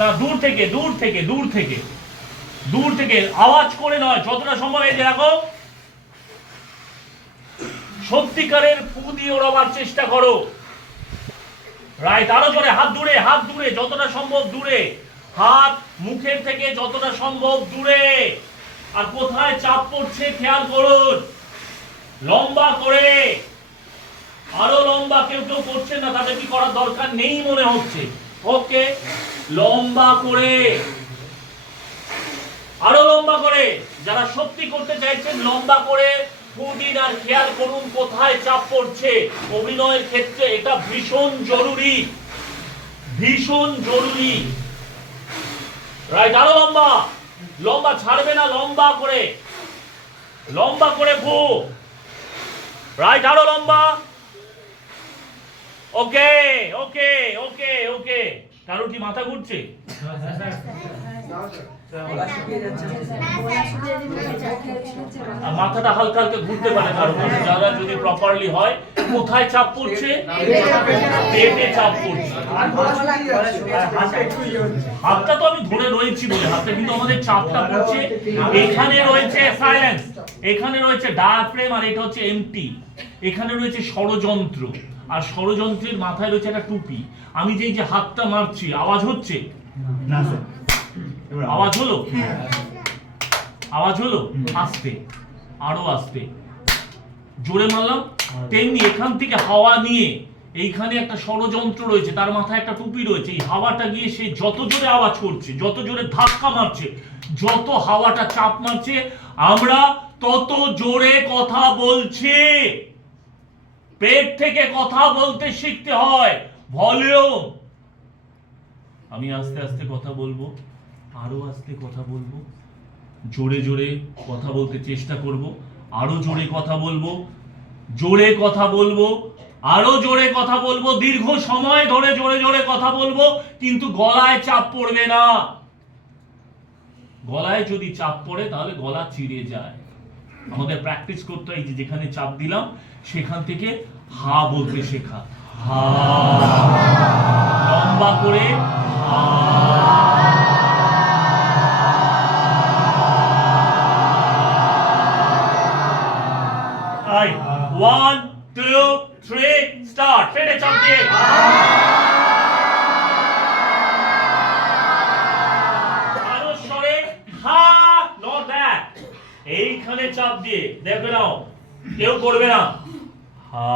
না, দূর থেকে দূর থেকে দূর থেকে। দূর থেকে আওয়াজ করে নয়, যতটা সম্ভব এই দেখো। সত্যিকারের ফু দিয়ে ওড়াবার চেষ্টা করো। রাইট আরও জোরে, হাত দূরে হাত দূরে, যতটা সম্ভব দূরে। হাত মুখের থেকে যতটা সম্ভব দূরে। আর কোথায় চাপ পড়ছে খেয়াল করুন। লম্বা করে। আরও লম্বা কেউ কেউ করছেন না, তাদের কি করার দরকার নেই মনে হচ্ছে। ওকে। লম্বা করে। আরও লম্বা করে। যারা সত্যি করতে চাইছেন, লম্বা করে। ফুদিন আর খেয়াল করুন কোথায় চাপ পড়ছে। অভিনয়ের ক্ষেত্রে এটা ভীষণ জরুরি। ভীষণ জরুরি। রাইট, আরও লম্বা। লম্বা ছাড়বে না, লম্বা করে। লম্বা করে ফু রাইট, আরও লম্বা। ওকে ওকে ওকে ওকে। কারও কি মাথা ঘুরছে? মাথাটা হালকা হালকা ঘুরতে পারে কারও যদি প্রপারলি হয়, কোথায় চাপ পড়ছে? পেটে চাপ পড়ছে। হাতটা তো আমি ধরে রয়েছি বলে, হাতে কিন্তু আমাদের চাপটা পড়ছে। এখানে রয়েছে সাইলেন্স এখানে রয়েছে ডায়াফ্রেম আর এটা হচ্ছে এমটি এখানে রয়েছে ষড়যন্ত্র। আর ষড়যন্ত্রের মাথায় রয়েছে একটা টুপি। আমি যেই যে হাতটা মারছি আওয়াজ হচ্ছে? না স্যার এবার আওয়াজ। হলো? আওয়াজ হলো? আস্তে। আরও আস্তে। জোরে মারলাম? তেমনি এখান থেকে হাওয়া নিয়ে এইখানে একটা ষড়যন্ত্র রয়েছে তার মাথায় একটা টুপি রয়েছে। এই হাওয়াটা গিয়ে সে যত জোরে আওয়াজ করছে যত জোরে ধাক্কা মারছে যত হাওয়াটা চাপ মারছে আমরা তত জোরে কথা বলছি। পেট থেকে কথা বলতে শিখতে হয়। ভলিউম। আমি আস্তে আস্তে কথা বলব, আরও আস্তে কথা বলব, জোরে জোরে কথা বলতে চেষ্টা করব, আরও জোরে কথা বলব, জোরে কথা বলব, আরও জোরে কথা বলব, দীর্ঘ সময় ধরে জোরে জোরে কথা বলব, কিন্তু গলায় চাপ পড়বে না। গলায় যদি চাপ পড়ে, তাহলে গলা চিড়ে যায়। আমাদের প্র্যাকটিস করতে হয় যেখানে চাপ দিলাম সেখান থেকে হা বলতে শেখা হা লম্বা করে হা. One, two, three, start. পেটে চাপ দিয়ে। এইখানে চাপ দিয়ে দেখবে নাও কেউ করবে না। হা।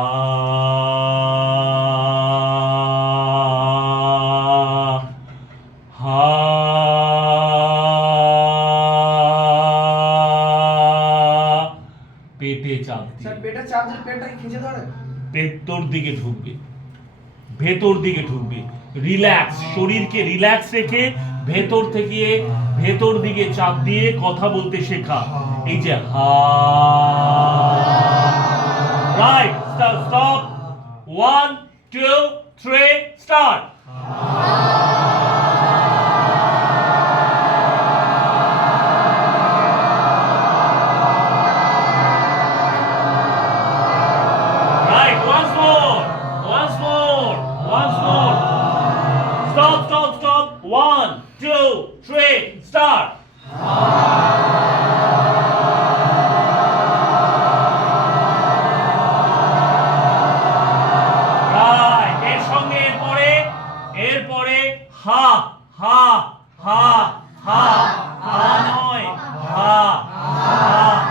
হা। পেটে চাপ দিয়ে। স্যার পেটে চাপ দিলে পেটটাকে খিঁচে ধরে? ভেতর দিকে ঢুকবে। ভেতর দিকে ঢুকবে। রিল্যাক্স শরীরকে রিল্যাক্স রেখে ভেতর থেকে ভেতর দিকে চাপ দিয়ে কথা বলতে শেখা। এই যে হা right stop stop one two three start Right, once more, once more, once more. Stop, stop, stop. One, two, three, start. হা হা হা হা হা নয় হা হা